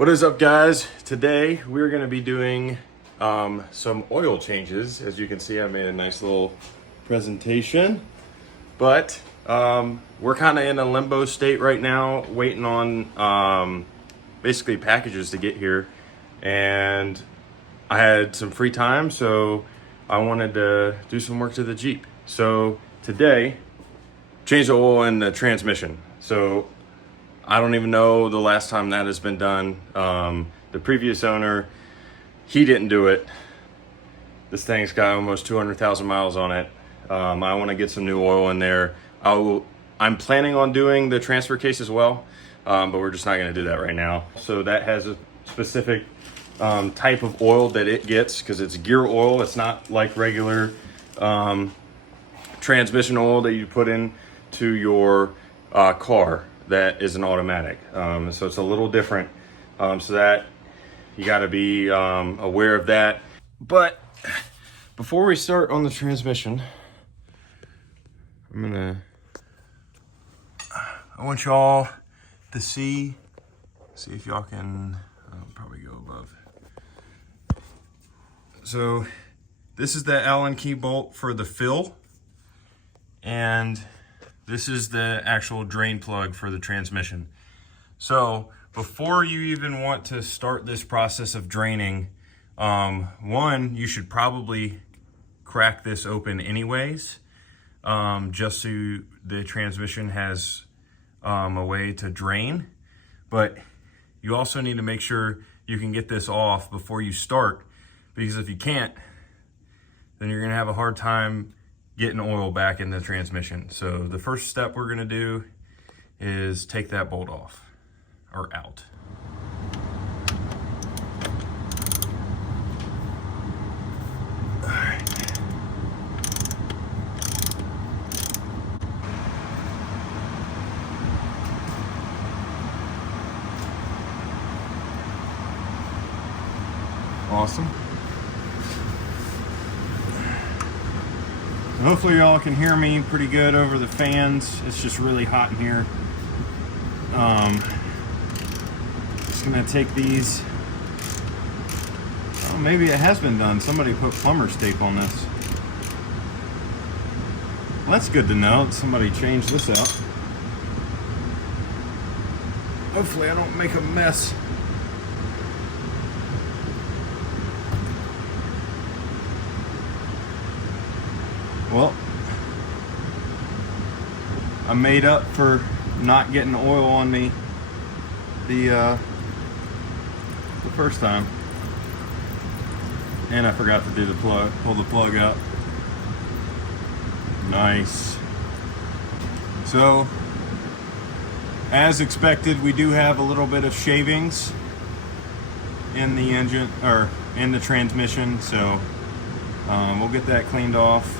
What is up, guys? Today we're going to be doing some oil changes. As you can see, I made a nice little presentation, but we're kind of in a limbo state right now, waiting on basically packages to get here. And I had some free time, so I wanted to do some work to the Jeep. So today, change the oil in the transmission. So I don't even know the last time that has been done. The previous owner, he didn't do it. This thing's got almost 200,000 miles on it. I want to get some new oil in there. I'm planning on doing the transfer case as well, but we're just not going to do that right now. So that has a specific type of oil that it gets, because it's gear oil. It's not like regular transmission oil that you put in to your car that is an automatic. So it's a little different. So that you got to be aware of that. But before we start on the transmission, I want y'all to see if y'all can probably go above. So this is the Allen key bolt for the fill, and this is the actual drain plug for the transmission. So before you even want to start this process of draining, one, you should probably crack this open anyways, just so the transmission has a way to drain. But you also need to make sure you can get this off before you start, because if you can't, then you're gonna have a hard time getting oil back in the transmission. So the first step we're gonna do is take that bolt off, or out. All right. Awesome. Hopefully y'all can hear me pretty good over the fans. It's just really hot in here. Just gonna take these. Oh, maybe it has been done. Somebody put plumber's tape on this. Well, that's good to know. Somebody changed this out. Hopefully I don't make a mess. Well, I made up for not getting oil on me the first time, and I forgot to do the plug, pull the plug up. Nice. So, as expected, we do have a little bit of shavings in the engine, or in the transmission, so we'll get that cleaned off.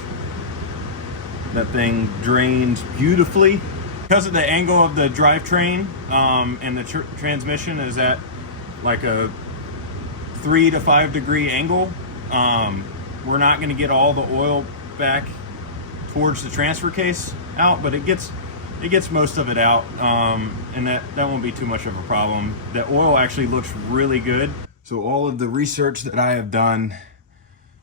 That thing drains beautifully. Because of the angle of the drivetrain and the transmission is at like a 3 to 5 degree angle, we're not going to get all the oil back towards the transfer case out, but it gets most of it out, and that won't be too much of a problem. The oil actually looks really good. So all of the research that I have done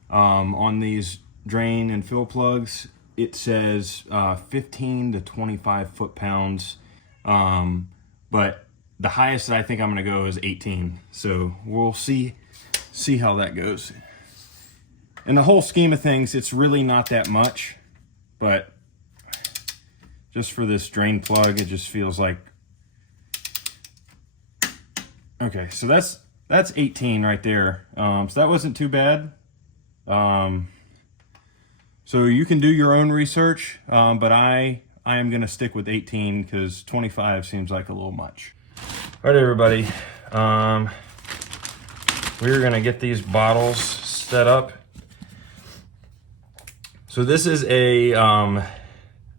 on these drain and fill plugs, it says 15 to 25 foot-pounds, but the highest that I think I'm gonna go is 18. So we'll see how that goes. In the whole scheme of things, it's really not that much, but just for this drain plug, it just feels like, okay, so that's 18 right there. So that wasn't too bad. So you can do your own research, but I am going to stick with 18 because 25 seems like a little much. All right, everybody. We're going to get these bottles set up. So this is a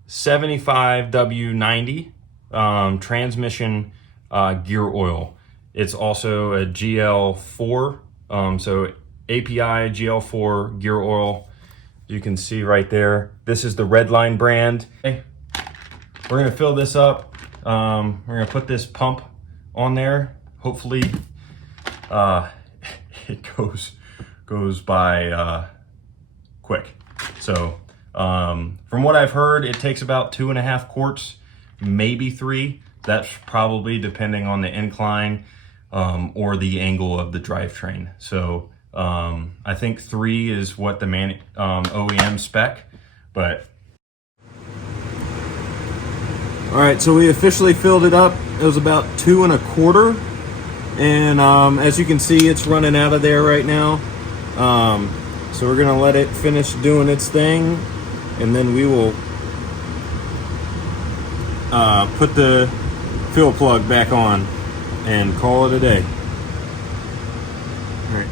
75W90 transmission gear oil. It's also a GL4, so API GL4 gear oil. You can see right there, this is the Redline brand. Okay. We're gonna fill this up. We're gonna put this pump on there. Hopefully it goes by quick. So from what I've heard, it takes about 2.5 quarts, maybe 3. That's probably depending on the incline or the angle of the drivetrain. So I think 3 is what the OEM spec, but. All right, so we officially filled it up. It was about 2.25, and as you can see, it's running out of there right now. So we're gonna let it finish doing its thing, and then we will put the fill plug back on and call it a day. All right.